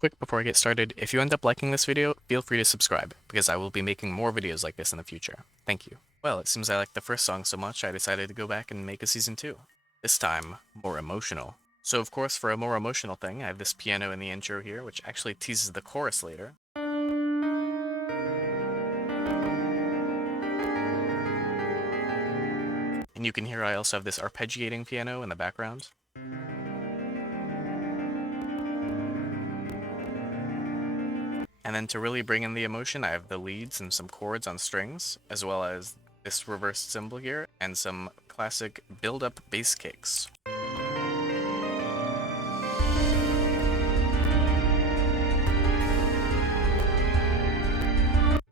Quick before I get started, if you end up liking this video, feel free to subscribe, because I will be making more videos like this in the future. Thank you. Well, it seems I liked the first song so much I decided to go back and make a season 2. This time, more emotional. So of course, for a more emotional thing, I have this piano in the intro here, which actually teases the chorus later. And you can hear I also have this arpeggiating piano in the background. And then to really bring in the emotion, I have the leads and some chords on strings, as well as this reversed cymbal here, and some classic build-up bass kicks.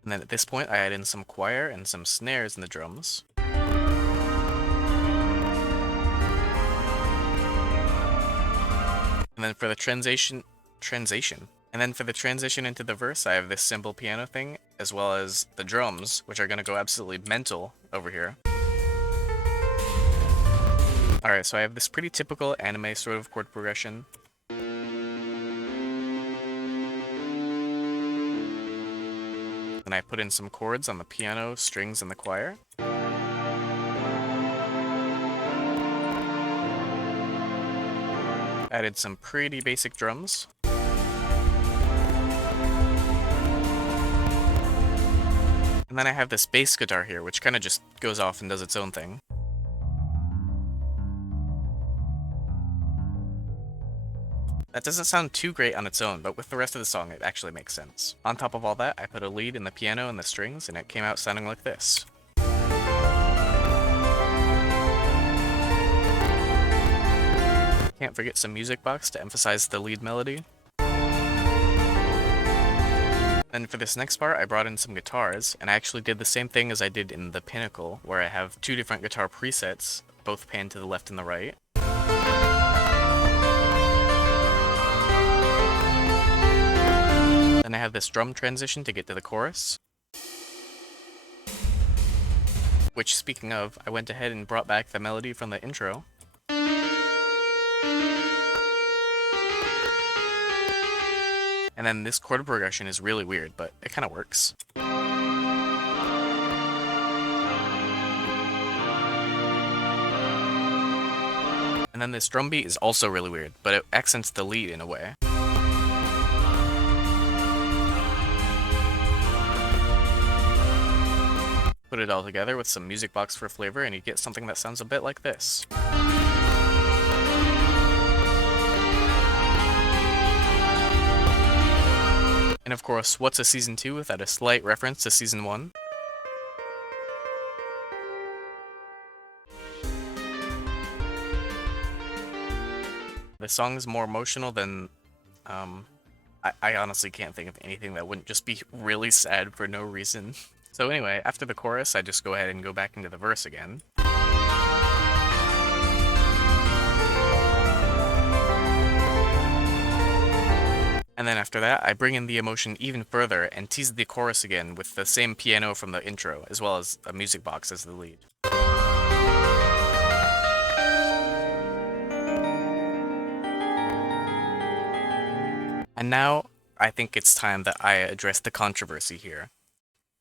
And then at this point, I add in some choir and some snares in the drums. And then for the transition into the verse, I have this simple piano thing, as well as the drums, which are going to go absolutely mental over here. Alright, so I have this pretty typical anime sort of chord progression. Then I put in some chords on the piano, strings, and the choir. Added some pretty basic drums. And then I have this bass guitar here, which kind of just goes off and does its own thing. That doesn't sound too great on its own, but with the rest of the song it actually makes sense. On top of all that, I put a lead in the piano and the strings, and it came out sounding like this. Can't forget some BeepBox to emphasize the lead melody. Then for this next part, I brought in some guitars, and I actually did the same thing as I did in The Pinnacle, where I have two different guitar presets, both panned to the left and the right. Then I have this drum transition to get to the chorus. Which, speaking of, I went ahead and brought back the melody from the intro. And then this chord progression is really weird, but it kind of works. And then this drum beat is also really weird, but it accents the lead in a way. Put it all together with some BeepBox for flavor, and you get something that sounds a bit like this. And of course, what's a Season 2 without a slight reference to Season 1? The song is more emotional than... I honestly can't think of anything that wouldn't just be really sad for no reason. So anyway, after the chorus, I just go ahead and go back into the verse again. And then after that, I bring in the emotion even further and tease the chorus again with the same piano from the intro, as well as a BeepBox as the lead. And now, I think it's time that I address the controversy here.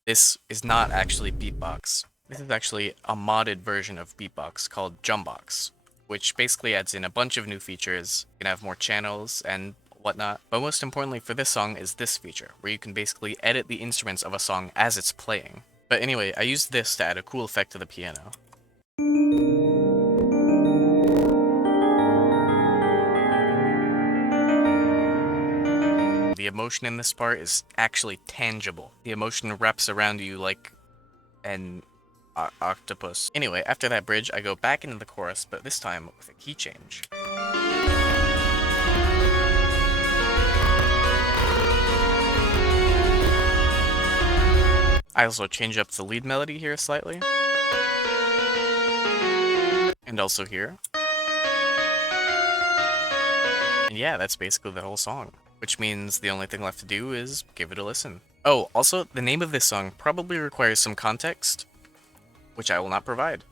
This is not actually BeepBox. This is actually a modded version of BeepBox called Jumbox, which basically adds in a bunch of new features. You can have more channels and whatnot, but most importantly for this song is this feature, where you can basically edit the instruments of a song as it's playing. But anyway, I used this to add a cool effect to the piano. The emotion in this part is actually tangible. The emotion wraps around you like an octopus. Anyway, after that bridge, I go back into the chorus, but this time with a key change. I also change up the lead melody here slightly. And also here. And yeah, that's basically the whole song. Which means the only thing left to do is give it a listen. Oh, also, the name of this song probably requires some context, which I will not provide.